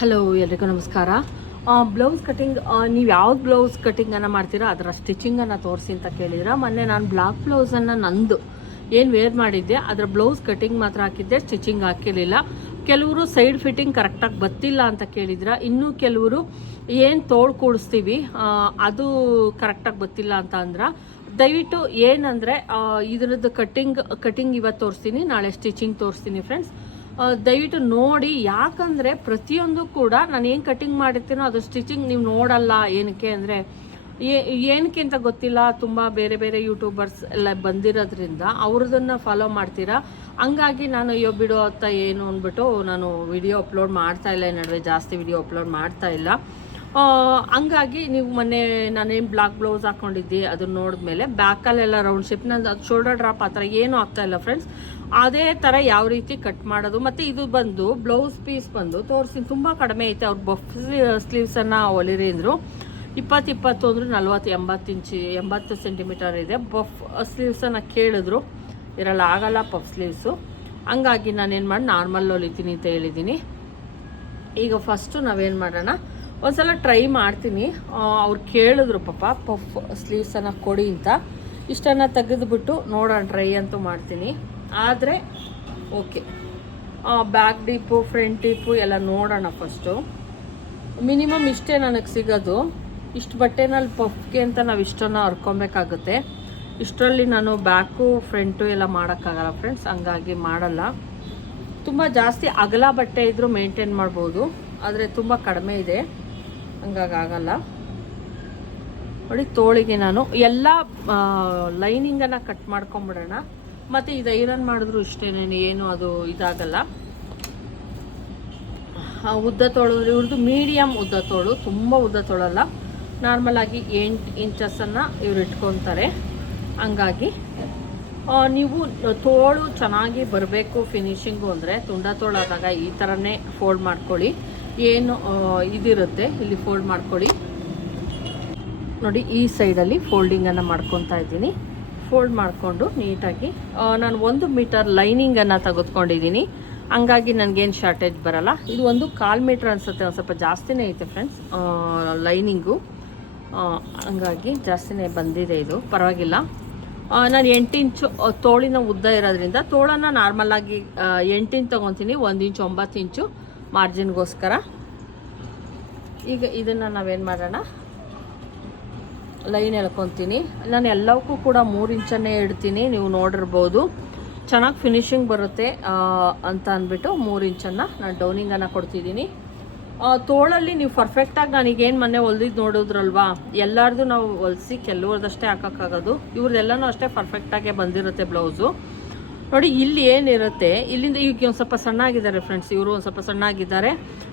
Hello ಎಲ್ರಿಗೂ ನಮಸ್ಕಾರ. Blouse cutting ನೀವು ಯಾವ್ದು ಬ್ಲೌಸ್ ಕಟಿಂಗನ್ನು ಮಾಡ್ತೀರಾ? ಅದರ ಸ್ಟಿಚಿಂಗನ್ನು ತೋರಿಸಿ ಅಂತ ಕೇಳಿದ್ರೆ. ಮೊನ್ನೆ ನಾನು ಬ್ಲಾಕ್ ಬ್ಲೌಸನ್ನು ನಂದು ಏನು ವೇರ್ ಮಾಡಿದ್ದೆ, ಅದರ ಬ್ಲೌಸ್ ಕಟಿಂಗ್ ಮಾತ್ರ ಹಾಕಿದ್ದೆ ಸ್ಟಿಚಿಂಗ್ ಹಾಕಿರಲಿಲ್ಲ. ಕೆಲವರು ಸೈಡ್ ಫಿಟ್ಟಿಂಗ್ ಕರೆಕ್ಟಾಗಿ ಬತ್ತಿಲ್ಲ ಅಂತ ಕೇಳಿದ್ರೆ. ಇನ್ನೂ ಕೆಲವರು ಏನು ತೋಳು ಕೂಡಿಸ್ತೀವಿ ಅದು ಕರೆಕ್ಟಾಗಿ ಬತ್ತಿಲ್ಲ ಅಂತ ಅಂದ್ರೆ, ದಯವಿಟ್ಟು ಏನಂದರೆ ಇದ್ರದ್ದು ಕಟ್ಟಿಂಗ್ ಕಟಿಂಗ್ ಇವತ್ತು ತೋರಿಸ್ತೀನಿ, ನಾಳೆ ಸ್ಟಿಚಿಂಗ್ ತೋರಿಸ್ತೀನಿ ಫ್ರೆಂಡ್ಸ್ ದಯವಿಟ್ಟು ನೋಡಿ, ಯಾಕಂದರೆ ಪ್ರತಿಯೊಂದು ಕೂಡ ನಾನು ಏನು ಕಟಿಂಗ್ ಮಾಡಿರ್ತೀನೋ ಅದು ಸ್ಟಿಚಿಂಗ್ ನೀವು ನೋಡಲ್ಲ ಏನಕ್ಕೆ ಅಂದರೆ ಏನಕ್ಕೆ ಅಂತ ಗೊತ್ತಿಲ್ಲ, ತುಂಬ ಬೇರೆ ಬೇರೆ ಯೂಟ್ಯೂಬರ್ಸ್ ಎಲ್ಲ ಬಂದಿರೋದ್ರಿಂದ ಅವ್ರದನ್ನು ಫಾಲೋ ಮಾಡ್ತೀರಾ? ಹಂಗಾಗಿ ನಾನು, ಅಯ್ಯೋ ಬಿಡೋ ಅಂತ ಏನು ಅಂದ್ಬಿಟ್ಟು ನಾನು ವಿಡಿಯೋ ಅಪ್ಲೋಡ್ ಮಾಡ್ತಾ ಇಲ್ಲ ನಡುವೆ ಜಾಸ್ತಿ ವಿಡಿಯೋ ಅಪ್ಲೋಡ್ ಮಾಡ್ತಾ ಇಲ್ಲ. ಹಂಗಾಗಿ ನೀವು ಮೊನ್ನೆ ನಾನೇನು ಬ್ಲಾಕ್ ಬ್ಲೌಸ್ ಹಾಕೊಂಡಿದ್ದೆ, ಅದನ್ನ ನೋಡಿದ್ಮೇಲೆ ಬ್ಯಾಕಲ್ಲೆಲ್ಲ ರೌಂಡ್ ಶೇಪ್ ನಂದು ಅದು ಶೋಲ್ಡರ್ ಡ್ರಾಪ್ ಆ ಥರ ಏನೂ ಇಲ್ಲ ಫ್ರೆಂಡ್ಸ್ ಅದೇ ಥರ ಯಾವ ರೀತಿ ಕಟ್ ಮಾಡೋದು, ಮತ್ತು ಇದು ಬಂದು ಬ್ಲೌಸ್ ಪೀಸ್ ಬಂದು ತೋರಿಸಿ ತುಂಬ ಕಡಿಮೆ ಐತೆ. ಅವ್ರು ಬಫ್ ಸ್ಲೀವ್ಸನ್ನು ಹೊಲಿರಿ ಅಂದರು ಇಪ್ಪತ್ತು ಇಪ್ಪತ್ತು ಅಂದ್ರೆ ನಲ್ವತ್ತು ಎಂಬತ್ತು ಇಂಚಿ, ಎಂಬತ್ತು ಸೆಂಟಿಮೀಟರ್ ಇದೆ. ಬಫ್ ಸ್ಲೀವ್ಸನ್ನು ಕೇಳಿದ್ರು, ಇರಲ್ಲ, ಆಗಲ್ಲ ಪಫ್ ಸ್ಲೀವ್ಸು ಹಂಗಾಗಿ ನಾನೇನು ಮಾಡಿ ನಾರ್ಮಲ್ ಹೊಲಿತೀನಿ ಅಂತ ಹೇಳಿದ್ದೀನಿ ಈಗ ಫಸ್ಟು ನಾವೇನು ಮಾಡೋಣ, ಒಂದ್ಸಲ ಟ್ರೈ ಮಾಡ್ತೀನಿ. ಅವ್ರು ಕೇಳಿದ್ರು ಪಾಪ ಪಫ್ ಸ್ಲೀವ್ಸನ್ನು ಕೊಡಿ ಅಂತ. ಇಷ್ಟನ್ನು ತೆಗೆದುಬಿಟ್ಟು ನೋಡೋಣ ಟ್ರೈ ಅಂತೂ ಮಾಡ್ತೀನಿ. ಆದರೆ okay back deep front deep ಎಲ್ಲ ನೋಡೋಣ ಫಸ್ಟು ಮಿನಿಮಮ್ ಇಷ್ಟೇ ನನಗೆ ಸಿಗೋದು. ಇಷ್ಟು ಬಟ್ಟೆನಲ್ಲಿ ಪಫ್ಗೆ ಅಂತ ನಾವು ಇಷ್ಟನ್ನು ಹರ್ಕೊಬೇಕಾಗುತ್ತೆ. ಇಷ್ಟರಲ್ಲಿ ನಾನು ಬ್ಯಾಕು ಫ್ರಂಟು ಎಲ್ಲ ಮಾಡೋಕ್ಕಾಗಲ್ಲ ಫ್ರೆಂಡ್ಸ್ ಹಂಗಾಗಿ ಮಾಡಲ್ಲ. ತುಂಬ ಜಾಸ್ತಿ ಅಗಲ ಬಟ್ಟೆ ಇದ್ದರೂ ಮೇಂಟೈನ್ ಮಾಡ್ಬೋದು. ಆದರೆ ತುಂಬ ಕಡಿಮೆ ಇದೆ. ಹಂಗಾಗಿ ಆಗಲ್ಲ. ನೋಡಿ, ತೋಳಿಗೆ ನಾನು ಎಲ್ಲ ಲೈನಿಂಗನ್ನು ಕಟ್ ಮಾಡ್ಕೊಂಬಿಡೋಣ. ಮತ್ತು ಇದು ಐರನ್ ಮಾಡಿದ್ರು ಇಷ್ಟೇನೇನು ಏನು ಅದು ಇದಾಗಲ್ಲ. ಉದ್ದ ತೋಳು ಇವ್ರದ್ದು ಮೀಡಿಯಮ್ ಉದ್ದ ತೋಳು, ತುಂಬ ಉದ್ದ ತೋಳಲ್ಲ. ನಾರ್ಮಲ್ ಆಗಿ ಎಂಟು ಇಂಚಸ್ಸನ್ನು ಇವ್ರು ಇಟ್ಕೊತಾರೆ. ಹಂಗಾಗಿ ನೀವು ತೋಳು ಚೆನ್ನಾಗಿ ಬರಬೇಕು ಫಿನಿಶಿಂಗು ಅಂದರೆ, ತುಂಡ ತೋಳಾದಾಗ ಈ ಥರನೇ ಫೋಲ್ಡ್ ಮಾಡ್ಕೊಳ್ಳಿ. ಏನು ಇದಿರುತ್ತೆ, ಇಲ್ಲಿ ಫೋಲ್ಡ್ ಮಾಡ್ಕೊಳ್ಳಿ. ನೋಡಿ, ಈ ಸೈಡಲ್ಲಿ ಫೋಲ್ಡಿಂಗನ್ನು ಮಾಡ್ಕೊತಾ ಇದ್ದೀನಿ. ಫೋಲ್ಡ್ ಮಾಡಿಕೊಂಡು ನೀಟಾಗಿ ನಾನು ಒಂದು ಮೀಟರ್ ಲೈನಿಂಗನ್ನು ತೆಗೆದುಕೊಂಡಿದ್ದೀನಿ. ಹಂಗಾಗಿ ನನಗೇನು ಶಾರ್ಟೇಜ್ ಬರಲ್ಲ. ಇದು ಒಂದು ಕಾಲು ಮೀಟ್ರ್ ಅನಿಸುತ್ತೆ, ಒಂದು ಸ್ವಲ್ಪ ಜಾಸ್ತಿನೇ ಐತೆ ಫ್ರೆಂಡ್ಸ್ ಲೈನಿಂಗು ಹಂಗಾಗಿ ಜಾಸ್ತಿನೇ ಬಂದಿದೆ ಇದು. ಪರವಾಗಿಲ್ಲ. ನಾನು ಎಂಟು ಇಂಚು ತೋಳಿನ ಉದ್ದ ಇರೋದ್ರಿಂದ ತೋಳನ್ನು ನಾರ್ಮಲಾಗಿ ಎಂಟು ಇಂಚ್ ತೊಗೊತೀನಿ, ಒಂದು ಇಂಚು ಒಂಬತ್ತು ಇಂಚು ಮಾರ್ಜಿನ್ಗೋಸ್ಕರ ಈಗ ಇದನ್ನು ನಾವೇನು ಮಾಡೋಣ? ಲೈನ್ ಎಳ್ಕೊತೀನಿ. ನಾನು ಎಲ್ಲವಕ್ಕೂ ಕೂಡ ಮೂರು ಇಂಚನ್ನೇ ಇಡ್ತೀನಿ, ನೀವು ನೋಡಿರ್ಬೋದು. ಚೆನ್ನಾಗಿ ಫಿನಿಶಿಂಗ್ ಬರುತ್ತೆ ಅಂತ ಅಂದ್ಬಿಟ್ಟು ಮೂರು ಇಂಚನ್ನು ನಾನು ಡೌನಿಂಗನ್ನು ಕೊಡ್ತಿದ್ದೀನಿ. ತೋಳಲ್ಲಿ ನೀವು ಪರ್ಫೆಕ್ಟಾಗಿ ನನಗೇನು ಮೊನ್ನೆ ಹೊಲ್ದಿದ್ದು ನೋಡಿದ್ರಲ್ವಾ? ಎಲ್ಲರದು ನಾವು ಹೊಲಿಸಿ ಕೆಲವ್ರದಷ್ಟೇ ಹಾಕೋಕ್ಕಾಗೋದು. ಇವ್ರದ್ದೆಲ್ಲನೂ ಅಷ್ಟೇ ಪರ್ಫೆಕ್ಟಾಗೇ ಬಂದಿರುತ್ತೆ ಬ್ಲೌಸು ನೋಡಿ, ಇಲ್ಲಿ ಏನಿರುತ್ತೆ, ಇಲ್ಲಿಂದ ಈಗ ಒಂದು ಸ್ವಲ್ಪ ಸಣ್ಣ ಆಗಿದ್ದಾರೆ ಫ್ರೆಂಡ್ಸ್ ಇವರು ಒಂದು ಸ್ವಲ್ಪ ಸಣ್ಣ ಆಗಿದ್ದಾರೆ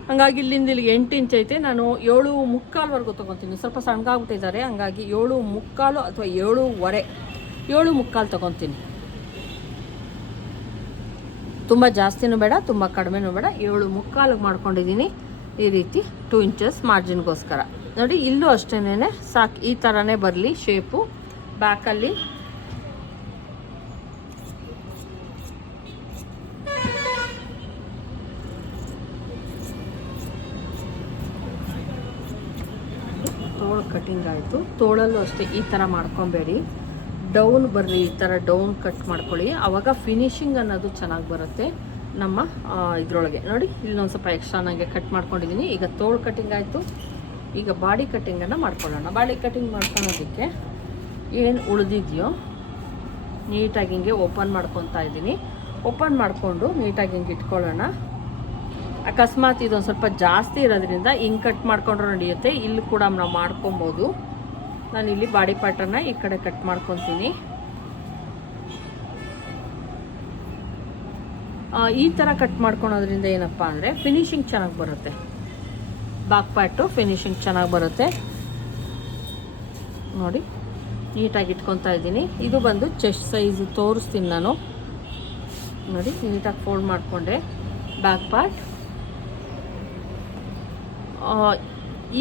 ಹಂಗಾಗಿ ಇಲ್ಲಿಂದ ಇಲ್ಲಿಗೆ ಎಂಟು ಇಂಚ್ ಐತೆ. ನಾನು ಏಳು ಮುಕ್ಕಾಲ್ವರೆಗೂ ತೊಗೊತೀನಿ. ಸ್ವಲ್ಪ ಸಣ್ಣಗಾಗ್ಬಿಟ್ಟಿದ್ದಾರೆ ಹಂಗಾಗಿ ಏಳು ಮುಕ್ಕಾಲು ಅಥವಾ ಏಳುವರೆ, ಏಳು ಮುಕ್ಕಾಲು ತೊಗೊತೀನಿ. ತುಂಬ ಜಾಸ್ತಿನೂ ಬೇಡ, ತುಂಬ ಕಡಿಮೆನೂ ಬೇಡ. ಏಳು ಮುಕ್ಕಾಲಿಗೆ ಮಾಡ್ಕೊಂಡಿದ್ದೀನಿ ಈ ರೀತಿ ಟೂ ಇಂಚಸ್ ಮಾರ್ಜಿನ್ಗೋಸ್ಕರ ನೋಡಿ, ಇಲ್ಲೂ ಅಷ್ಟೇನೆ ಸಾಕು. ಈ ಥರನೇ ಬರಲಿ ಶೇಪು ಬ್ಯಾಕಲ್ಲಿ ತೋಳು ಕಟಿಂಗ್ ಆಯಿತು. ತೋಳಲ್ಲೂ ಅಷ್ಟೇ ಈ ಥರ ಮಾಡ್ಕೊಬೇಡಿ. ಡೌನ್ ಬರ್ರಿ ಈ ಥರ ಡೌನ್ ಕಟ್ ಮಾಡ್ಕೊಳ್ಳಿ. ಆವಾಗ ಫಿನಿಶಿಂಗ್ ಅನ್ನೋದು ಚೆನ್ನಾಗಿ ಬರುತ್ತೆ ನಮ್ಮ ಇದರೊಳಗೆ. ನೋಡಿ ಇಲ್ಲೊಂದು ಸ್ವಲ್ಪ ಎಕ್ಸ್ಟ್ರಾ ನನಗೆ ಕಟ್ ಮಾಡ್ಕೊಂಡಿದ್ದೀನಿ ಈಗ ತೋಳು ಕಟಿಂಗ್ ಆಯಿತು. ಈಗ ಬಾಡಿ ಕಟ್ಟಿಂಗನ್ನು ಮಾಡ್ಕೊಳ್ಳೋಣ. ಬಾಡಿ ಕಟಿಂಗ್ ಮಾಡ್ಕೊಳ್ಳೋದಕ್ಕೆ ಏನು ಉಳಿದಿದೆಯೋ ನೀಟಾಗಿ ಹಿಂಗೆ ಓಪನ್ ಮಾಡ್ಕೊತಾ ಇದ್ದೀನಿ. ಓಪನ್ ಮಾಡಿಕೊಂಡು ನೀಟಾಗಿ ಹಿಂಗೆ ಇಟ್ಕೊಳ್ಳೋಣ. ಅಕಸ್ಮಾತ್ ಇದೊಂದು ಸ್ವಲ್ಪ ಜಾಸ್ತಿ ಇರೋದ್ರಿಂದ ಹಿಂಗೆ ಕಟ್ ಮಾಡ್ಕೊಂಡ್ರೆ ನಡೆಯುತ್ತೆ. ಇಲ್ಲಿ ಕೂಡ ನಾವು ಮಾಡ್ಕೊಬೋದು. ನಾನು ಇಲ್ಲಿ ಬಾಡಿ ಪಾರ್ಟನ್ನು ಈ ಕಡೆ ಕಟ್ ಮಾಡ್ಕೊತೀನಿ. ಈ ಥರ ಕಟ್ ಮಾಡ್ಕೊಳೋದ್ರಿಂದ ಏನಪ್ಪ ಅಂದರೆ ಫಿನಿಶಿಂಗ್ ಚೆನ್ನಾಗಿ ಬರುತ್ತೆ. ಬಾಕ್ ಪ್ಯಾಟು ಫಿನಿಶಿಂಗ್ ಚೆನ್ನಾಗಿ ಬರುತ್ತೆ. ನೋಡಿ, ನೀಟಾಗಿ ಇಟ್ಕೊತಾ ಇದ್ದೀನಿ. ಇದು ಬಂದು ಚೆಸ್ಟ್ ಸೈಜ್ ತೋರಿಸ್ತೀನಿ ನಾನು. ನೋಡಿ, ನೀಟಾಗಿ ಫೋಲ್ಡ್ ಮಾಡಿಕೊಂಡೆ. ಬ್ಯಾಕ್ ಪಾರ್ಟ್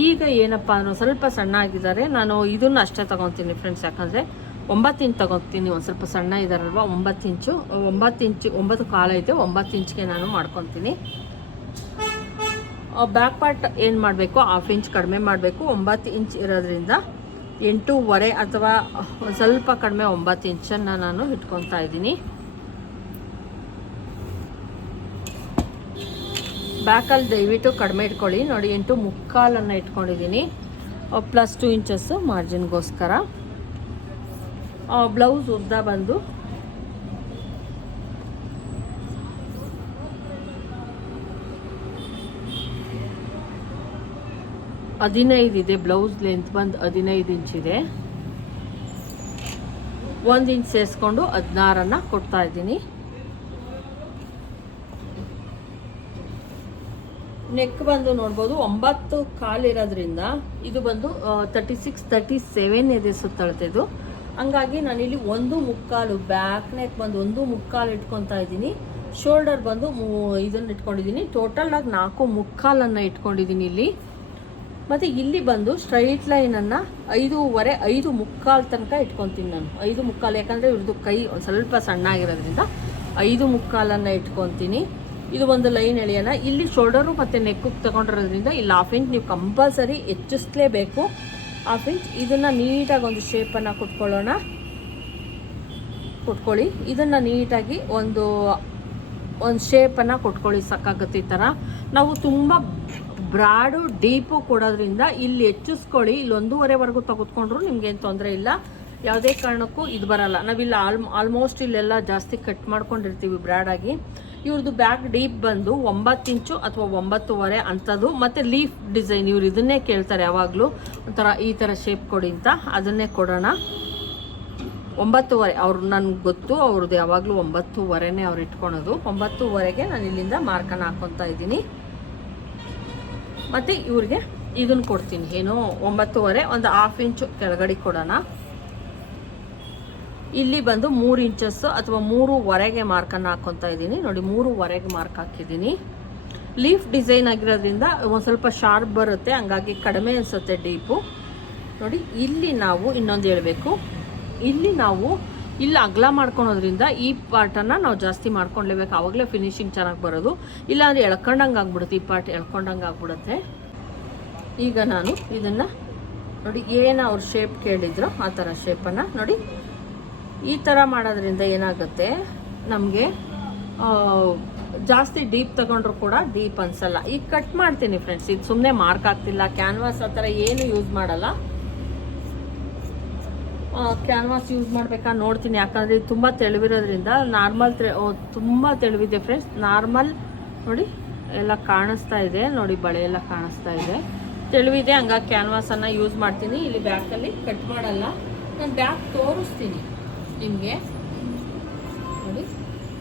ಈಗ ಏನಪ್ಪ ಅಂದ್ರೆ ಸ್ವಲ್ಪ ಸಣ್ಣ ಆಗಿದ್ದಾರೆ ನಾನು ಇದನ್ನು ಅಷ್ಟೇ ತಗೊತೀನಿ ಫ್ರೆಂಡ್ಸ್ ಯಾಕಂದರೆ ಒಂಬತ್ತು ಇಂಚ್ ತಗೊತೀನಿ ಒಂದು ಸ್ವಲ್ಪ ಸಣ್ಣ ಇದ್ದಾರಲ್ವ ಒಂಬತ್ತು ಇಂಚು ಒಂಬತ್ತು ಇಂಚು ಒಂಬತ್ತು ಕಾಲ ಐತೆ. ಒಂಬತ್ತು ಇಂಚ್ಗೆ ನಾನು ಮಾಡ್ಕೊತೀನಿ ಬ್ಯಾಕ್ ಪಾರ್ಟ್ ಏನು ಮಾಡಬೇಕು? ಹಾಫ್ ಇಂಚ್ ಕಡಿಮೆ ಮಾಡಬೇಕು. ಒಂಬತ್ತು ಇಂಚ್ ಇರೋದ್ರಿಂದ ಎಂಟೂವರೆ ಅಥವಾ ಸ್ವಲ್ಪ ಕಡಿಮೆ ಒಂಬತ್ತು ಇಂಚನ್ನು ನಾನು ಇಟ್ಕೊತಾ ಇದ್ದೀನಿ. ಬ್ಯಾಕಲ್ಲಿ ದಯವಿಟ್ಟು ಕಡಿಮೆ ಇಟ್ಕೊಳ್ಳಿ. ನೋಡಿ, ಎಂಟು ಮುಕ್ಕಾಲನ್ನು ಇಟ್ಕೊಂಡಿದ್ದೀನಿ. ಪ್ಲಸ್ ಟು ಇಂಚಸ್ಸು ಮಾರ್ಜಿನ್ಗೋಸ್ಕರ ಬ್ಲೌಸ್ ಉದ್ದ ಬಂದು. ಹದಿನೈದು ಇದೆ ಬ್ಲೌಸ್ ಲೆಂತ್ ಬಂದು ಹದಿನೈದು ಇಂಚ್ ಇದೆ. ಒಂದು ಇಂಚ್ ಸೇರಿಸ್ಕೊಂಡು ಹದಿನಾರನ್ನು ಕೊಡ್ತಾ ಇದ್ದೀನಿ. ನೆಕ್ ಬಂದು ನೋಡ್ಬೋದು, ಒಂಬತ್ತು ಕಾಲಿರೋದ್ರಿಂದ ಇದು ಬಂದು ತರ್ಟಿ ಸಿಕ್ಸ್ ತರ್ಟಿ ಸೆವೆನ್ ಇದೆ. ಸುತ್ತಳತೆದು ಹಂಗಾಗಿ ನಾನಿಲ್ಲಿ ಒಂದು ಮುಕ್ಕಾಲು ಬ್ಯಾಕ್ ನೆಕ್ ಬಂದು ಒಂದು ಮುಕ್ಕಾಲು ಇಟ್ಕೊತಾ ಇದ್ದೀನಿ. ಶೋಲ್ಡರ್ ಬಂದು ಮೂ, ಇದನ್ನು ಇಟ್ಕೊಂಡಿದ್ದೀನಿ. ಟೋಟಲ್ ಆಗಿ ನಾಲ್ಕು ಮುಕ್ಕಾಲನ್ನು ಇಟ್ಕೊಂಡಿದ್ದೀನಿ ಇಲ್ಲಿ. ಮತ್ತು ಇಲ್ಲಿ ಬಂದು ಸ್ಟ್ರೈಟ್ ಲೈನನ್ನು ಐದೂವರೆ, ಐದು ಮುಕ್ಕಾಲು ತನಕ ಇಟ್ಕೊತೀನಿ ನಾನು. ಐದು ಮುಕ್ಕಾಲು, ಯಾಕಂದರೆ ಇವ್ರದ್ದು ಕೈ ಸ್ವಲ್ಪ ಸಣ್ಣ ಆಗಿರೋದ್ರಿಂದ ಐದು ಮುಕ್ಕಾಲನ್ನು ಇಟ್ಕೊತೀನಿ. ಇದು ಒಂದು ಲೈನ್ ಎಳೆಯೋಣ. ಇಲ್ಲಿ ಶೋಲ್ಡರು ಮತ್ತು ನೆಕ್ಕಿಗೆ ತಗೊಂಡಿರೋದ್ರಿಂದ ಇಲ್ಲಿ ಹಾಫ್ ಇಂಚ್ ನೀವು ಕಂಪಲ್ಸರಿ ಹೆಚ್ಚಿಸ್ಲೇಬೇಕು. ಹಾಫ್ ಇಂಚ್ ಇದನ್ನು ನೀಟಾಗಿ ಒಂದು ಶೇಪನ್ನು ಕುಟ್ಕೊಳ್ಳೋಣ. ಕುಟ್ಕೊಳ್ಳಿ. ಇದನ್ನು ನೀಟಾಗಿ ಒಂದು ಒಂದು ಶೇಪನ್ನು ಕೊಟ್ಕೊಳ್ಳಿ ಸಾಕಾಗುತ್ತೆ ಈ ಥರ ನಾವು ತುಂಬ ಬ್ರಾಡು ಡೀಪು ಕೊಡೋದ್ರಿಂದ ಇಲ್ಲಿ ಹೆಚ್ಚಿಸ್ಕೊಳ್ಳಿ. ಇಲ್ಲಿ ಒಂದೂವರೆವರೆಗೂ ತೆಗೆದುಕೊಂಡ್ರು ನಿಮ್ಗೇನು ತೊಂದರೆ ಇಲ್ಲ. ಯಾವುದೇ ಕಾರಣಕ್ಕೂ ಇದು ಬರಲ್ಲ. ನಾವಿಲ್ಲಿ ಆಲ್ ಆಲ್ಮೋಸ್ಟ್ ಇಲ್ಲೆಲ್ಲ ಜಾಸ್ತಿ ಕಟ್ ಮಾಡ್ಕೊಂಡಿರ್ತೀವಿ ಬ್ರಾಡಾಗಿ. ಇವ್ರದ್ದು ಬ್ಯಾಕ್ ಡೀಪ್ ಬಂದು ಒಂಬತ್ತು ಇಂಚು ಅಥವಾ ಒಂಬತ್ತುವರೆ ಅಂಥದ್ದು ಮತ್ತು ಲೀಫ್ ಡಿಸೈನ್ ಇವ್ರು ಇದನ್ನೇ ಕೇಳ್ತಾರೆ ಯಾವಾಗಲೂ. ಒಂಥರ ಈ ಥರ ಶೇಪ್ ಕೊಡಿ ಅಂತ. ಅದನ್ನೇ ಕೊಡೋಣ. ಒಂಬತ್ತುವರೆ. ಅವ್ರು ನನಗೆ ಗೊತ್ತು. ಅವ್ರದ್ದು ಯಾವಾಗಲೂ ಒಂಬತ್ತುವರೆನೇ ಅವ್ರು ಇಟ್ಕೊಳೋದು. ಒಂಬತ್ತುವರೆಗೆ ನಾನು ಇಲ್ಲಿಂದ ಮಾರ್ಕನ್ನು ಹಾಕ್ಕೊತಾ ಇದ್ದೀನಿ. ಮತ್ತು ಇವ್ರಿಗೆ ಇದನ್ನು ಕೊಡ್ತೀನಿ. ಏನು ಒಂಬತ್ತುವರೆ, ಒಂದು ಹಾಫ್ ಇಂಚು ಕೆಳಗಡೆ ಕೊಡೋಣ. ಇಲ್ಲಿ ಬಂದು ಮೂರು ಇಂಚಸ್ ಅಥವಾ ಮೂರುವರೆಗೆ ಮಾರ್ಕನ್ನು ಹಾಕೊತಾ ಇದ್ದೀನಿ. ನೋಡಿ, ಮೂರುವರೆಗೆ ಮಾರ್ಕ್ ಹಾಕಿದ್ದೀನಿ. ಲೀಫ್ ಡಿಸೈನ್ ಆಗಿರೋದ್ರಿಂದ ಒಂದು ಸ್ವಲ್ಪ ಶಾರ್ಪ್ ಬರುತ್ತೆ, ಹಂಗಾಗಿ ಕಡಿಮೆ ಅನಿಸುತ್ತೆ ಡೀಪು ನೋಡಿ, ಇಲ್ಲಿ ನಾವು ಇನ್ನೊಂದು ಹೇಳಬೇಕು. ಇಲ್ಲಿ ನಾವು, ಇಲ್ಲಿ ಅಗಲ ಮಾಡ್ಕೊಳೋದ್ರಿಂದ ಈ ಪಾರ್ಟನ್ನು ನಾವು ಜಾಸ್ತಿ ಮಾಡ್ಕೊಳ್ಲೇಬೇಕು. ಆವಾಗಲೇ ಫಿನಿಶಿಂಗ್ ಚೆನ್ನಾಗಿ ಬರೋದು. ಇಲ್ಲಾಂದರೆ ಎಳ್ಕೊಂಡಂಗೆ ಆಗ್ಬಿಡುತ್ತೆ, ಈ ಪಾರ್ಟ್ ಎಳ್ಕೊಂಡಂಗೆ ಆಗ್ಬಿಡುತ್ತೆ. ಈಗ ನಾನು ಇದನ್ನು, ನೋಡಿ, ಏನು ಅವ್ರ ಶೇಪ್ ಕೇಳಿದ್ರು, ಆ ಥರ ಶೇಪನ್ನು ನೋಡಿ. ಈ ಥರ ಮಾಡೋದ್ರಿಂದ ಏನಾಗುತ್ತೆ? ನಮಗೆ ಜಾಸ್ತಿ ಡೀಪ್ ತಗೊಂಡ್ರು ಕೂಡ ಡೀಪ್ ಅನ್ಸಲ್ಲ. ಈಗ ಕಟ್ ಮಾಡ್ತೀನಿ ಫ್ರೆಂಡ್ಸ್ ಇದು ಸುಮ್ಮನೆ ಮಾರ್ಕ್ ಆಗ್ತಿಲ್ಲ. ಕ್ಯಾನ್ವಾಸ್ ಆ ಥರ ಏನು ಯೂಸ್ ಮಾಡಲ್ಲ. ಕ್ಯಾನ್ವಾಸ್ ಯೂಸ್ ಮಾಡಬೇಕಾ ನೋಡ್ತೀನಿ. ಯಾಕಂದರೆ ಇದು ತುಂಬ ತೆಳುವಿರೋದ್ರಿಂದ ನಾರ್ಮಲ್ ತುಂಬ ತೆಳುವಿದೆ ಫ್ರೆಂಡ್ಸ್ ನಾರ್ಮಲ್ ನೋಡಿ ಎಲ್ಲ ಕಾಣಿಸ್ತಾ ಇದೆ. ನೋಡಿ ಬಳೆ ಎಲ್ಲ ಕಾಣಿಸ್ತಾ ಇದೆ. ತೆಳುವಿದೆ, ಹಂಗಾಗಿ ಕ್ಯಾನ್ವಾಸನ್ನು ಯೂಸ್ ಮಾಡ್ತೀನಿ. ಇಲ್ಲಿ ಬ್ಯಾಕಲ್ಲಿ ಕಟ್ ಮಾಡಲ್ಲ. ನಾನು ಬ್ಯಾಕ್ ತೋರಿಸ್ತೀನಿ. ನಿಮಗೆ? ನೋಡಿ,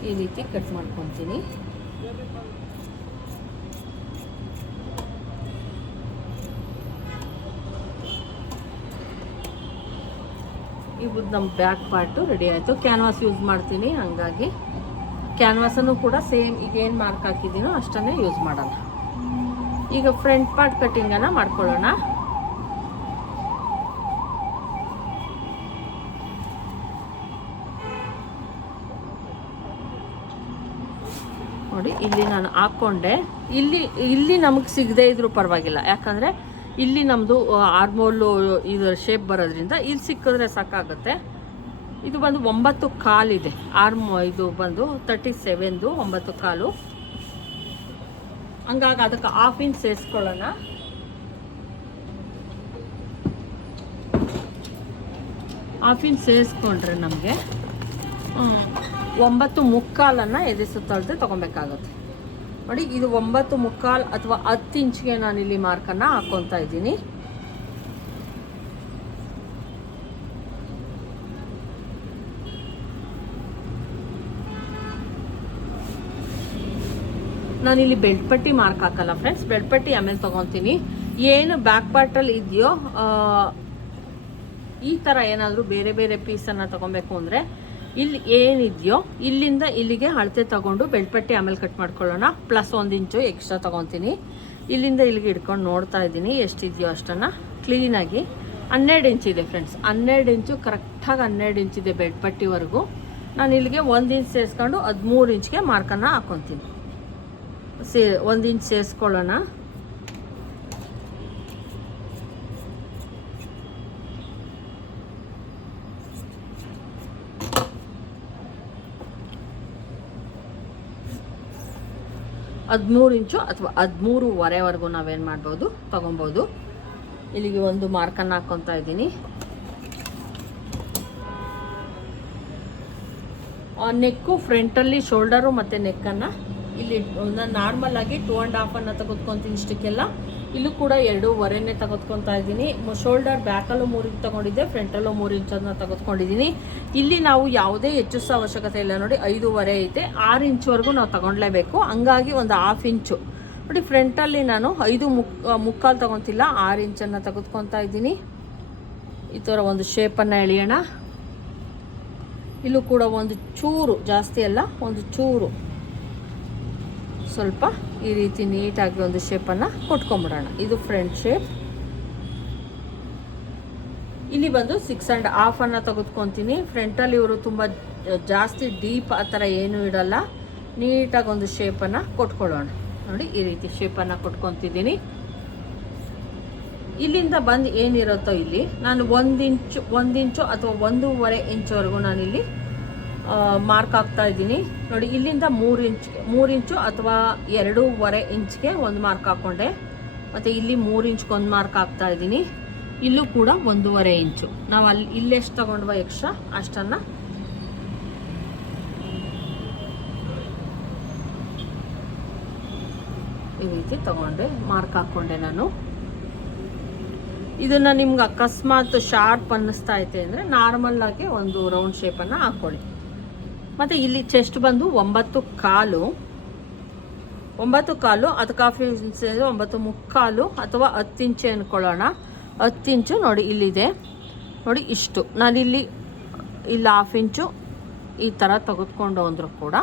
ಈ ರೀತಿ ಕಟ್ ಮಾಡ್ಕೊತೀನಿ. ಇವು ನಮ್ಮ ಬ್ಯಾಕ್ ಪಾರ್ಟು ರೆಡಿ ಆಯಿತು. ಕ್ಯಾನ್ವಾಸ್ ಯೂಸ್ ಮಾಡ್ತೀನಿ, ಹಂಗಾಗಿ. ಕ್ಯಾನ್ವಾಸನ್ನು ಕೂಡ ಸೇಮ್ ಈಗ ಏನು ಮಾರ್ಕ್ ಹಾಕಿದ್ದೀನೋ ಅಷ್ಟನ್ನೇ ಯೂಸ್ ಮಾಡೋಣ. ಈಗ ಫ್ರಂಟ್ ಪಾರ್ಟ್ ಕಟ್ಟಿಂಗನ್ನು ಮಾಡ್ಕೊಳ್ಳೋಣ ನೋಡಿ ಇಲ್ಲಿ ನಾನು ಹಾಕ್ಕೊಂಡೆ ಇಲ್ಲಿ ಇಲ್ಲಿ ನಮಗೆ ಸಿಗದೇ ಇದ್ರೂ ಪರವಾಗಿಲ್ಲ. ಯಾಕಂದರೆ ಇಲ್ಲಿ ನಮ್ಮದು ಆರ್ಮೋಲು ಇದು ಶೇಪ್ ಬರೋದ್ರಿಂದ ಇಲ್ಲಿ ಸಿಕ್ಕಿದ್ರೆ ಸಾಕಾಗುತ್ತೆ. ಇದು ಬಂದು ಒಂಬತ್ತು ಕಾಲಿದೆ. ಆರ್ಮೋ, ಇದು ಬಂದು ತರ್ಟಿ ಸೆವೆನ್ದು ಒಂಬತ್ತು ಕಾಲು. ಹಂಗಾಗಿ ಅದಕ್ಕೆ ಹಾಫ್ ಇಂಚ್ ಸೇರಿಸ್ಕೊಳ್ಳೋಣ. ಹಾಫ್ ಇಂಚ್ ಸೇರಿಸ್ಕೊಂಡ್ರೆ ನಮಗೆ ಒಂಬತ್ತು ಮುಕ್ಕಾಲನ್ನು ಎದೆ ಸುತ್ತಳತೆ ತೊಗೊಬೇಕಾಗುತ್ತೆ. ನೋಡಿ, ಇದು ಒಂಬತ್ತು ಮುಕ್ಕಾಲು ಅಥವಾ ಹತ್ತು ಇಂಚ್ಗೆ ನಾನಿಲ್ಲಿ ಮಾರ್ಕನ್ನು ಹಾಕ್ಕೊತಾ ಇದ್ದೀನಿ. ನಾನಿಲ್ಲಿ ಬೆಲ್ಟ್ ಪಟ್ಟಿ ಮಾರ್ಕ್ ಹಾಕಲ್ಲ ಫ್ರೆಂಡ್ಸ್ ಬೆಲ್ಟ್ ಪಟ್ಟಿ ಆಮೇಲೆ ತೊಗೊತೀನಿ. ಏನು ಬ್ಯಾಕ್ ಪಾರ್ಟಲ್ಲಿ ಇದೆಯೋ ಈ ಥರ ಏನಾದರೂ ಬೇರೆ ಬೇರೆ ಪೀಸನ್ನು ತೊಗೊಬೇಕು ಅಂದರೆ ಇಲ್ಲಿ ಏನಿದೆಯೋ, ಇಲ್ಲಿಂದ ಇಲ್ಲಿಗೆ ಅಳತೆ ತಗೊಂಡು ಬೆಳ್ಪಟ್ಟಿ ಪಟ್ಟಿ ಆಮೇಲೆ ಕಟ್ ಮಾಡ್ಕೊಳ್ಳೋಣ. ಪ್ಲಸ್ ಒಂದು ಇಂಚು ಎಕ್ಸ್ಟ್ರಾ ತೊಗೊತೀನಿ. ಇಲ್ಲಿಂದ ಇಲ್ಲಿಗೆ ಇಟ್ಕೊಂಡು ನೋಡ್ತಾ ಇದ್ದೀನಿ ಎಷ್ಟಿದೆಯೋ ಅಷ್ಟನ್ನು. ಕ್ಲೀನಾಗಿ ಹನ್ನೆರಡು ಇದೆ ಫ್ರೆಂಡ್ಸ್ ಹನ್ನೆರಡು ಇಂಚು ಕರೆಕ್ಟಾಗಿ ಹನ್ನೆರಡು ಇಂಚ್ ಇದೆ ಬೆಡ್ಪಟ್ಟಿವರೆಗೂ ನಾನು ಇಲ್ಲಿಗೆ ಒಂದು ಇಂಚ್ ಸೇರಿಸ್ಕೊಂಡು ಹದಿಮೂರು ಇಂಚ್ಗೆ ಮಾರ್ಕನ್ನು ಹಾಕೊತೀನಿ. ಸೇ, ಒಂದು ಇಂಚ್ ಸೇರಿಸ್ಕೊಳ್ಳೋಣ. ಹದಿಮೂರು ಇಂಚು ಅಥವಾ ಹದಿಮೂರುವರೆವರೆಗೂ ನಾವೇನು ಮಾಡ್ಬೋದು, ತೊಗೊಬೋದು. ಇಲ್ಲಿಗೆ ಒಂದು ಮಾರ್ಕನ್ನು ಹಾಕ್ಕೊತಾ ಇದ್ದೀನಿ. ನೆಕ್ಕು ಫ್ರಂಟಲ್ಲಿ ಶೋಲ್ಡರು ಮತ್ತು ನೆಕ್ಕನ್ನು ಇಲ್ಲಿ, ನಾನು ನಾರ್ಮಲ್ ಆಗಿ ಟೂ ಆ್ಯಂಡ್ ಹಾಫನ್ನು ತೆಗೆದುಕೊತೀನಿ ಇಷ್ಟಕ್ಕೆಲ್ಲ. ಇಲ್ಲೂ ಕೂಡ ಎರಡೂವರೆನೇ ತೆಗೆದುಕೊತಾ ಇದ್ದೀನಿ. ಶೋಲ್ಡರ್ ಬ್ಯಾಕಲ್ಲೂ ಮೂರು ಇಂಚ್ ಫ್ರಂಟ್ ಫ್ರಂಟಲ್ಲೂ ಮೂರು ಇಂಚನ್ನು ತೆಗೆದುಕೊಂಡಿದ್ದೀನಿ. ಇಲ್ಲಿ ನಾವು ಯಾವುದೇ ಹೆಚ್ಚು ಅವಶ್ಯಕತೆ ಇಲ್ಲ. ನೋಡಿ, ಐದೂವರೆ ಐತೆ. ಆರು ಇಂಚ್ವರೆಗೂ ನಾವು ತಗೊಳ್ಲೇಬೇಕು ಹಂಗಾಗಿ ಒಂದು ಹಾಫ್ ಇಂಚು ನೋಡಿ ಫ್ರಂಟಲ್ಲಿ ನಾನು ಐದು ಮುಕ್ ಮುಕ್ಕಾಲು ತಗೊತಿಲ್ಲ. ಆರು ಇಂಚನ್ನು ತೆಗೆದುಕೊತಾ ಇದ್ದೀನಿ. ಈ ಥರ ಒಂದು ಶೇಪನ್ನು ಎಳೆಯೋಣ. ಇಲ್ಲೂ ಕೂಡ ಒಂದು ಚೂರು ಜಾಸ್ತಿ ಅಲ್ಲ, ಒಂದು ಚೂರು. ಸ್ವಲ್ಪ ಈ ರೀತಿ ನೀಟಾಗಿ ಒಂದು ಶೇಪನ್ನು ಕೊಟ್ಕೊಂಬಿಡೋಣ. ಇದು ಫ್ರಂಟ್ ಶೇಪ್ ಇಲ್ಲಿ ಬಂದು ಸಿಕ್ಸ್ ಆ್ಯಂಡ್ ಹಾಫನ್ನು ತೆಗೆದುಕೊತೀನಿ. ಫ್ರಂಟಲ್ಲಿ ಇವರು ತುಂಬ ಜಾಸ್ತಿ ಡೀಪ್ ಆ ಥರ ಏನೂ ಇಡಲ್ಲ. ನೀಟಾಗಿ ಒಂದು ಶೇಪನ್ನು ಕೊಟ್ಕೊಳ್ಳೋಣ. ನೋಡಿ, ಈ ರೀತಿ ಶೇಪನ್ನು ಕೊಟ್ಕೊತಿದ್ದೀನಿ. ಇಲ್ಲಿಂದ ಬಂದು ಏನಿರುತ್ತೋ ಇಲ್ಲಿ, ನಾನು ಒಂದು ಇಂಚು ಒಂದು ಇಂಚು ಅಥವಾ ಒಂದೂವರೆ ಇಂಚುವರೆಗೂ ನಾನಿಲ್ಲಿ ಮಾರ್ಕ್ ಹಾಕ್ತಾ ಇದ್ದೀನಿ. ನೋಡಿ, ಇಲ್ಲಿಂದ ಮೂರು ಇಂಚ್ ಮೂರು ಇಂಚು ಅಥವಾ ಎರಡೂವರೆ ಇಂಚ್ಗೆ ಒಂದು ಮಾರ್ಕ್ ಹಾಕ್ಕೊಂಡೆ ಮತ್ತು ಇಲ್ಲಿ ಮೂರು ಇಂಚ್ಗೆ ಒಂದು ಮಾರ್ಕ್ ಹಾಕ್ತಾ ಇದ್ದೀನಿ. ಇಲ್ಲೂ ಕೂಡ ಒಂದೂವರೆ ಇಂಚು ನಾವು ಅಲ್ಲಿ ಇಲ್ಲೆಷ್ಟು ತಗೊಂಡ್ವ ಎಕ್ಸ್ಟ್ರಾ ಅಷ್ಟನ್ನು ಈ ರೀತಿ ತಗೊಂಡೆ ಮಾರ್ಕ್ ಹಾಕ್ಕೊಂಡೆ ನಾನು. ಇದನ್ನು ನಿಮ್ಗೆ ಅಕಸ್ಮಾತ್ ಶಾರ್ಪ್ ಅನ್ನಿಸ್ತಾ ಐತೆ ಅಂದರೆ ನಾರ್ಮಲ್ಲಾಗಿ ಒಂದು ರೌಂಡ್ ಶೇಪನ್ನು ಹಾಕ್ಕೊಳ್ಳಿ ಮತ್ತು ಇಲ್ಲಿ ಚೆಸ್ಟ್ ಬಂದು ಒಂಬತ್ತು ಕಾಲು. ಒಂಬತ್ತು ಕಾಲು ಅದು ಕಾಫಿ ಒಂಬತ್ತು ಮುಕ್ಕಾಲು ಅಥವಾ ಹತ್ತು ಇಂಚು ಅಂದ್ಕೊಳ್ಳೋಣ ಹತ್ತು ಇಂಚು ನೋಡಿ ಇಲ್ಲಿದೆ. ನೋಡಿ ಇಷ್ಟು. ನಾನಿಲ್ಲಿ ಇಲ್ಲಿ ಹಾಫ್ ಇಂಚು ಈ ಥರ ತೆಗೆದುಕೊಂಡು ಅಂದರೂ ಕೂಡ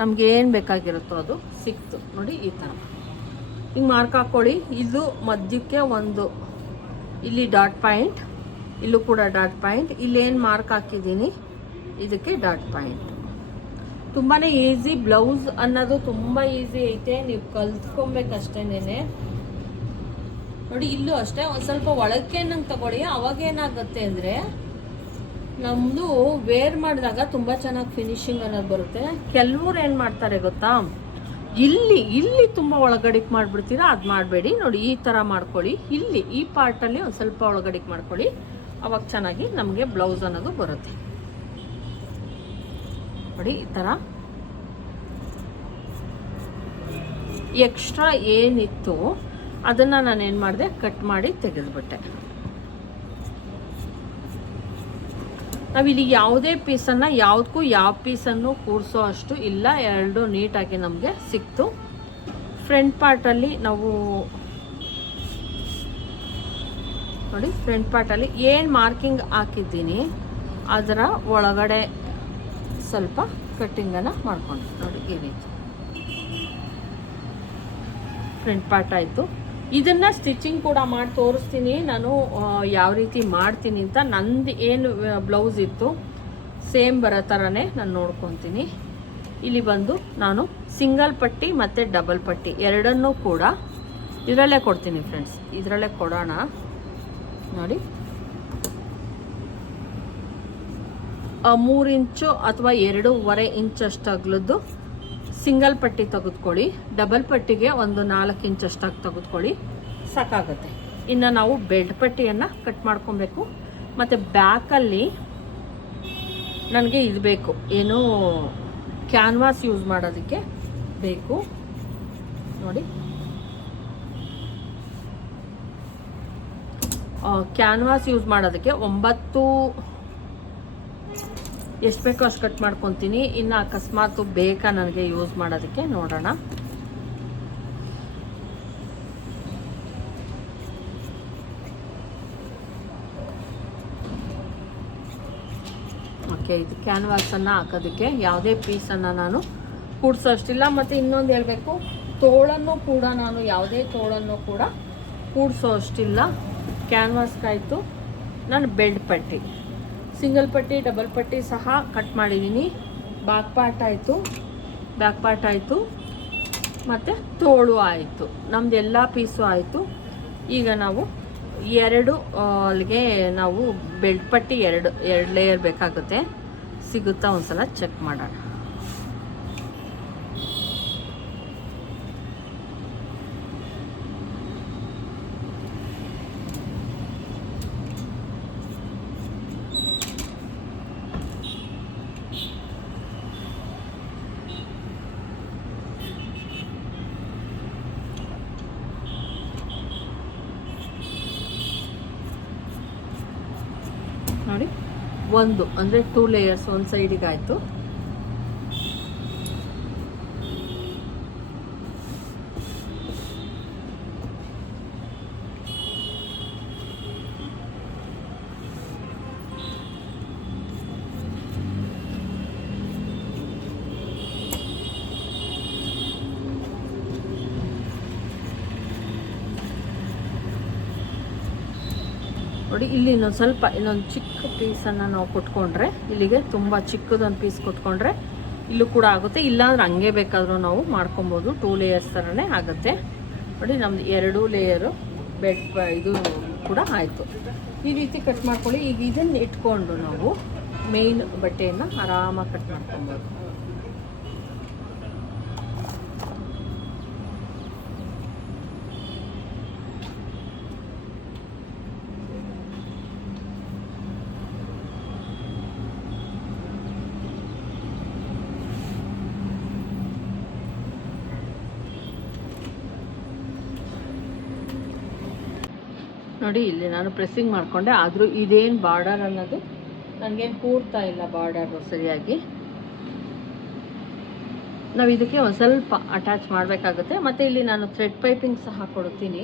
ನಮ್ಗೆ ಏನು ಬೇಕಾಗಿರುತ್ತೋ ಅದು ಸಿಕ್ತು. ನೋಡಿ ಈ ಥರ ಹಿಂಗೆ ಮಾರ್ಕ್ ಹಾಕ್ಕೊಳ್ಳಿ ಇದು ಮಧ್ಯಕ್ಕೆ ಒಂದು ಇಲ್ಲಿ ಡಾಟ್ ಪಾಯಿಂಟ್ ಇಲ್ಲೂ ಕೂಡ ಡಾಟ್ ಪಾಯಿಂಟ್ ಇಲ್ಲೇನು ಮಾರ್ಕ್ ಹಾಕಿದ್ದೀನಿ? ಇದಕ್ಕೆ ಡಾಟ್ ಪಾಯಿಂಟ್ ತುಂಬಾ ಈಸಿ ಬ್ಲೌಸ್ ಅನ್ನೋದು ತುಂಬ ಈಸಿ ಐತೆ. ನೀವು ಕಲ್ತ್ಕೊಬೇಕಷ್ಟೇನೆ ನೋಡಿ, ಇಲ್ಲೂ ಅಷ್ಟೇ. ಒಂದು ಸ್ವಲ್ಪ ಒಳಕ್ಕೆ ನಂಗೆ ತಗೊಳ್ಳಿ. ಅವಾಗ ಏನಾಗುತ್ತೆ ಅಂದರೆ ನಮ್ಮದು ವೇರ್ ಮಾಡಿದಾಗ ತುಂಬ ಚೆನ್ನಾಗಿ ಫಿನಿಶಿಂಗ್ ಅನ್ನೋದು ಬರುತ್ತೆ. ಕೆಲವ್ರು ಏನು ಮಾಡ್ತಾರೆ ಗೊತ್ತಾ? ಇಲ್ಲಿ ಇಲ್ಲಿ ತುಂಬ ಒಳಗಡೆಗೆ ಮಾಡಿಬಿಡ್ತೀರಾ? ಅದು ಮಾಡಬೇಡಿ. ನೋಡಿ, ಈ ಥರ ಮಾಡ್ಕೊಳ್ಳಿ. ಇಲ್ಲಿ, ಈ ಪಾರ್ಟಲ್ಲಿ ಒಂದು ಸ್ವಲ್ಪ ಒಳಗಡೆಗೆ ಮಾಡ್ಕೊಳ್ಳಿ. ಅವಾಗ ಚೆನ್ನಾಗಿ ನಮಗೆ ಬ್ಲೌಸ್ ಅನ್ನೋದು ಬರುತ್ತೆ. ನೋಡಿ ಈ ಥರ ಎಕ್ಸ್ಟ್ರಾ ಏನಿತ್ತು, ಅದನ್ನು ನಾನು ಏನು ಮಾಡಿದೆ ಕಟ್ ಮಾಡಿ ತೆಗೆದುಬಿಟ್ಟೆ. ನಾವಿಲ್ಲಿ ಯಾವುದೇ ಪೀಸನ್ನು ಯಾವುದಕ್ಕೂ ಯಾವ ಪೀಸನ್ನು ಕೂರಿಸೋ ಅಷ್ಟು ಇಲ್ಲ. ಎರಡು ನೀಟಾಗಿ ನಮಗೆ ಸಿಕ್ತು. ಫ್ರಂಟ್ ಪಾರ್ಟಲ್ಲಿ ನಾವು ನೋಡಿ ಫ್ರಂಟ್ ಪಾರ್ಟಲ್ಲಿ ಏನು ಮಾರ್ಕಿಂಗ್ ಹಾಕಿದ್ದೀನಿ, ಅದರ ಒಳಗಡೆ ಸ್ವಲ್ಪ ಕಟ್ಟಿಂಗನ್ನು ಮಾಡ್ಕೊಂಡು ನೋಡಿ ಈ ರೀತಿ. ಫ್ರಂಟ್ ಪಾರ್ಟ್ ಆಯಿತು. ಇದನ್ನು ಸ್ಟಿಚಿಂಗ್ ಕೂಡ ಮಾಡಿ ತೋರಿಸ್ತೀನಿ. ನಾನು ಯಾವ ರೀತಿ ಮಾಡ್ತೀನಿ ಅಂತ ನಂದು ಏನು ಬ್ಲೌಸ್ ಇತ್ತು ಸೇಮ್ ಬರೋ ಥರನೇ ನಾನು ನೋಡ್ಕೊತೀನಿ. ಇಲ್ಲಿ ಬಂದು ನಾನು ಸಿಂಗಲ್ ಪಟ್ಟಿ ಮತ್ತು ಡಬಲ್ ಪಟ್ಟಿ ಎರಡನ್ನೂ ಕೂಡ ಇದರಲ್ಲೇ ಕೊಡ್ತೀನಿ ಫ್ರೆಂಡ್ಸ್ ಇದರಲ್ಲೇ ಕೊಡೋಣ. ನೋಡಿ. ಮೂರು ಇಂಚು ಅಥವಾ ಎರಡೂವರೆ ಇಂಚಷ್ಟು ಅಗಲದ್ದು ಸಿಂಗಲ್ ಪಟ್ಟಿ ತೆಗೆದುಕೊಳ್ಳಿ. ಡಬಲ್ ಪಟ್ಟಿಗೆ ಒಂದು ನಾಲ್ಕು ಇಂಚಷ್ಟಾಗಿ ತೆಗೆದುಕೊಳ್ಳಿ. ಸಾಕಾಗುತ್ತೆ. ಇನ್ನು ನಾವು ಬೆಲ್ಟ್ ಪಟ್ಟಿಯನ್ನು ಕಟ್ ಮಾಡ್ಕೊಬೇಕು. ಮತ್ತು ಬ್ಯಾಕಲ್ಲಿ ನನಗೆ ಇದು ಬೇಕು. ಏನು ಕ್ಯಾನ್ವಾಸ್ ಯೂಸ್ ಮಾಡೋದಕ್ಕೆ ಬೇಕು. ನೋಡಿ. ಕ್ಯಾನ್ವಾಸ್ ಯೂಸ್ ಮಾಡೋದಕ್ಕೆ ಒಂಬತ್ತು ಎಷ್ಟು ಬೇಕೋ ಅಷ್ಟು ಕಟ್ ಮಾಡ್ಕೊತೀನಿ. ಇನ್ನು ಅಕಸ್ಮಾತು ಬೇಕಾ ನನಗೆ ಯೂಸ್ ಮಾಡೋದಕ್ಕೆ ನೋಡೋಣ. ಓಕೆ, ಇದು ಕ್ಯಾನ್ವಾಸನ್ನು ಹಾಕೋದಕ್ಕೆ ಯಾವುದೇ ಪೀಸನ್ನು ನಾನು ಕೂಡ್ಸೋ ಅಷ್ಟಿಲ್ಲ ಮತ್ತು ಇನ್ನೊಂದು ಹೇಳಬೇಕು, ತೋಳನ್ನು ಕೂಡ ನಾನು ಯಾವುದೇ ತೋಳನ್ನು ಕೂಡ ಕೂಡಿಸೋ ಅಷ್ಟಿಲ್ಲ ಕ್ಯಾನ್ವಾಸ್ಗಾಯಿತು ನಾನು ಬೆಲ್ಟ್ ಪಟ್ಟಿ. ಸಿಂಗಲ್ ಪಟ್ಟಿ, ಡಬಲ್ ಪಟ್ಟಿ ಸಹ ಕಟ್ ಮಾಡಿದ್ದೀನಿ ಬ್ಯಾಕ್ ಪಾರ್ಟ್ ಆಯಿತು. ಬ್ಯಾಕ್ ಪಾರ್ಟ್ ಆಯಿತು. ಮತ್ತು ತೋಳು ಆಯಿತು. ನಮ್ದು ಎಲ್ಲ ಪೀಸು ಆಯಿತು. ಈಗ ನಾವು ಎರಡು ಅಲ್ಲಿಗೆ ನಾವು ಬೆಲ್ಟ್ ಪಟ್ಟಿ ಎರಡು ಎರಡು ಲೇಯರ್ ಬೇಕಾಗುತ್ತೆ. ಸಿಗುತ್ತಾ ಒಂದ್ಸಲ ಚೆಕ್ ಮಾಡೋಣ ನೋಡಿ ಒಂದು ಅಂದರೆ ಟೂ ಲೇಯರ್ಸ್ ಒಂದು ಸೈಡಿಗೆ ಆಯಿತು. ಇಲ್ಲಿ ಇನ್ನೊಂದು ಸ್ವಲ್ಪ ಇನ್ನೊಂದು ಚಿಕ್ಕ ಪೀಸನ್ನು ನಾವು ಕೊಟ್ಕೊಂಡ್ರೆ, ಇಲ್ಲಿಗೆ ತುಂಬ ಚಿಕ್ಕದೊಂದು ಪೀಸ್ ಕೊಟ್ಕೊಂಡ್ರೆ ಇಲ್ಲೂ ಕೂಡ ಆಗುತ್ತೆ. ಇಲ್ಲಾಂದ್ರೆ ಹಂಗೆ ಬೇಕಾದರೂ ನಾವು ಮಾಡ್ಕೊಬೋದು. ಟೂ ಲೇಯರ್ಸ್ ಥರನೇ ಆಗುತ್ತೆ. ನೋಡಿ ನಮ್ಮದು ಎರಡು ಲೇಯರು ಬೆಡ್ ಇದು ಕೂಡ ಆಯಿತು. ಈ ರೀತಿ ಕಟ್ ಮಾಡ್ಕೊಳ್ಳಿ. ಈಗ ಇದನ್ನು ಇಟ್ಕೊಂಡು ನಾವು ಮೇಯ್ನ್ ಬಟ್ಟೆಯನ್ನು ಆರಾಮಾಗಿ ಕಟ್ ಮಾಡ್ಕೊಬೋದು. ನೋಡಿ, ಇಲ್ಲಿ ನಾನು ಪ್ರೆಸ್ಸಿಂಗ್ ಮಾಡಿಕೊಂಡೆ. ಆದರೂ ಇದೇನು ಬಾರ್ಡರ್ ಅನ್ನೋದು ನನಗೇನು ಕೂರ್ತಾ ಇಲ್ಲ ಬಾರ್ಡರು ಸರಿಯಾಗಿ. ನಾವು ಇದಕ್ಕೆ ಒಂದು ಸ್ವಲ್ಪ ಅಟ್ಯಾಚ್ ಮಾಡಬೇಕಾಗುತ್ತೆ. ಮತ್ತು ಇಲ್ಲಿ ನಾನು ಥ್ರೆಡ್ ಪೈಪಿಂಗ್ ಸಹ ಕೊಡ್ತೀನಿ.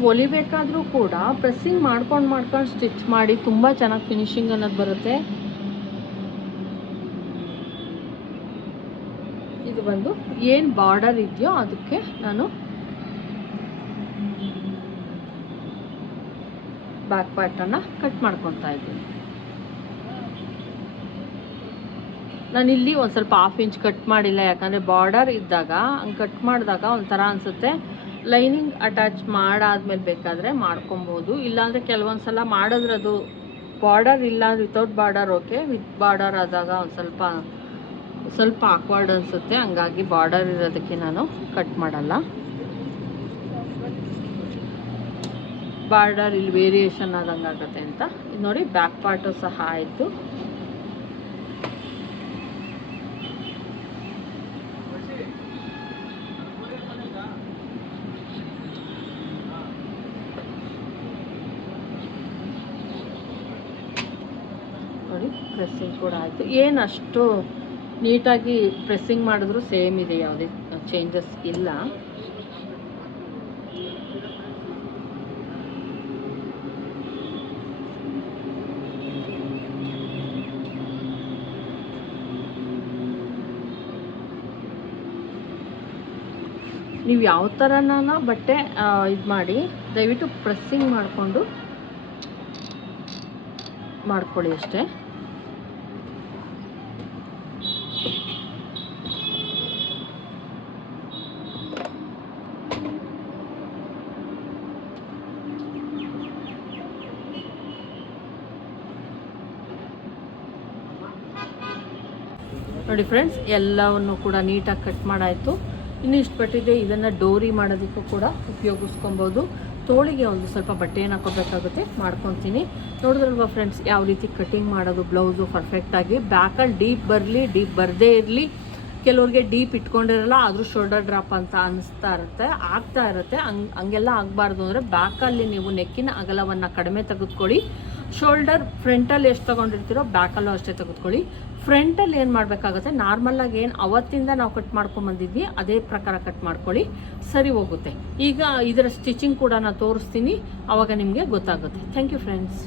ನೀವು ಹೊಲಿಬೇಕಾದ್ರೂ ಕೂಡ ಪ್ರೆಸ್ಸಿಂಗ್ ಮಾಡ್ಕೊಂಡು ಮಾಡ್ಕೊಂಡು ಸ್ಟಿಚ್ ಮಾಡಿ ತುಂಬ ಚೆನ್ನಾಗಿ ಫಿನಿಶಿಂಗ್ ಅನ್ನೋದು ಬರುತ್ತೆ. ಇದು ಬಂದು ಏನು ಬಾರ್ಡರ್ ಇದೆಯೋ ಅದಕ್ಕೆ ನಾನು ಬ್ಯಾಕ್ ಪಾರ್ಟನ್ನು ಕಟ್ ಮಾಡ್ಕೊತಾ ಇದ್ದೀನಿ. ನಾನು ಇಲ್ಲಿ ಒಂದು ಸ್ವಲ್ಪ ಹಾಫ್ ಇಂಚ್ ಕಟ್ ಮಾಡಿಲ್ಲ, ಯಾಕಂದರೆ ಬಾರ್ಡರ್ ಇದ್ದಾಗ, ಹಂಗೆ ಕಟ್ ಮಾಡಿದಾಗ ಒಂಥರ ಅನಿಸುತ್ತೆ. ಲೈನಿಂಗ್ ಅಟ್ಯಾಚ್ ಮಾಡಾದ್ಮೇಲೆ ಬೇಕಾದರೆ ಮಾಡ್ಕೊಬೋದು. ಇಲ್ಲಾಂದರೆ ಕೆಲವೊಂದು ಸಲ ಮಾಡಿದ್ರೆ ಅದು ಬಾರ್ಡರ್ ಇಲ್ಲ without border okay with border ಆದಾಗ ಒಂದು ಸ್ವಲ್ಪ ಸ್ವಲ್ಪ ಆಕ್ವರ್ಡ್ ಅನಿಸುತ್ತೆ. ಹಂಗಾಗಿ ಬಾರ್ಡರ್ ಇರೋದಕ್ಕೆ ನಾನು ಕಟ್ ಮಾಡಲ್ಲ. ಬಾರ್ಡರ್ ಇಲ್ಲಿ ವೇರಿಯೇಷನ್ ಆದಂಗೆ ಅಂತ. ಇದು ನೋಡಿ ಬ್ಯಾಕ್ ಪಾರ್ಟು ಸಹ ಆಯಿತು ನೋಡಿ ಪ್ರೆಸ್ಸಿಂಗ್ ಕೂಡ ಆಯಿತು. ಏನು ಅಷ್ಟು ನೀಟಾಗಿ ಪ್ರೆಸ್ಸಿಂಗ್ ಮಾಡಿದ್ರು ಸೇಮ್ ಇದೆ, ಯಾವುದೇ ಚೇಂಜಸ್ ಇಲ್ಲ. ನೀವು ಯಾವ ಥರನ ಬಟ್ಟೆ ಇದು ಮಾಡಿ, ದಯವಿಟ್ಟು ಪ್ರೆಸ್ಸಿಂಗ್ ಮಾಡಿಕೊಂಡು ಮಾಡ್ಕೊಳ್ಳಿ ಅಷ್ಟೇ. ನೋಡಿ ಫ್ರೆಂಡ್ಸ್ ಎಲ್ಲವನ್ನು ಕೂಡ ನೀಟಾಗಿ ಕಟ್ ಮಾಡಾಯಿತು. ಇನ್ನು ಇಷ್ಟು ಪಟ್ಟಿದೆ, ಇದನ್ನು ಡೋರಿ ಮಾಡೋದಕ್ಕೂ ಕೂಡ ಉಪಯೋಗಿಸ್ಕೊಬೋದು. ತೋಳಿಗೆ ಒಂದು ಸ್ವಲ್ಪ ಬಟ್ಟೆಯನ್ನು ಹಾಕೋಬೇಕಾಗುತ್ತೆ ಮಾಡ್ಕೊತೀನಿ. ನೋಡಿದ್ರಲ್ವ ಫ್ರೆಂಡ್ಸ್ ಯಾವ ರೀತಿ ಕಟಿಂಗ್ ಮಾಡೋದು ಬ್ಲೌಸು ಪರ್ಫೆಕ್ಟಾಗಿ ಬ್ಯಾಕಲ್ಲಿ ಡೀಪ್ ಬರಲಿ ಡೀಪ್ ಬರದೇ ಇರಲಿ. ಕೆಲವ್ರಿಗೆ ಡೀಪ್ ಇಟ್ಕೊಂಡಿರಲ್ಲ, ಆದರೂ ಶೋಲ್ಡರ್ ಡ್ರಾಪ್ ಅಂತ ಅನಿಸ್ತಾ ಇರುತ್ತೆ, ಆಗ್ತಾ ಇರುತ್ತೆ. ಹಂಗೆ, ಹಂಗೆಲ್ಲ ಆಗಬಾರ್ದು ಅಂದರೆ ಬ್ಯಾಕಲ್ಲಿ ನೀವು ನೆಕ್ಕಿನ ಅಗಲವನ್ನು ಕಡಿಮೆ ತೆಗೆದುಕೊಳ್ಳಿ. ಶೋಲ್ಡರ್ ಫ್ರಂಟಲ್ಲಿ ಎಷ್ಟು ತೊಗೊಂಡಿರ್ತೀರೋ ಬ್ಯಾಕಲ್ಲೂ ಅಷ್ಟೇ ತೆಗೆದುಕೊಳ್ಳಿ. ಫ್ರಂಟಲ್ಲಿ ಏನು ಮಾಡಬೇಕಾಗುತ್ತೆ? ನಾರ್ಮಲಾಗಿ ಏನು ಅವತ್ತಿಂದ ನಾವು ಕಟ್ ಮಾಡ್ಕೊಂಬಂದಿದ್ವಿ ಅದೇ ಪ್ರಕಾರ ಕಟ್ ಮಾಡ್ಕೊಳ್ಳಿ, ಸರಿ ಹೋಗುತ್ತೆ. ಈಗ ಇದರ ಸ್ಟಿಚಿಂಗ್ ಕೂಡ ನಾನು ತೋರಿಸ್ತೀನಿ ಆವಾಗ ನಿಮಗೆ ಗೊತ್ತಾಗುತ್ತೆ. Thank you friends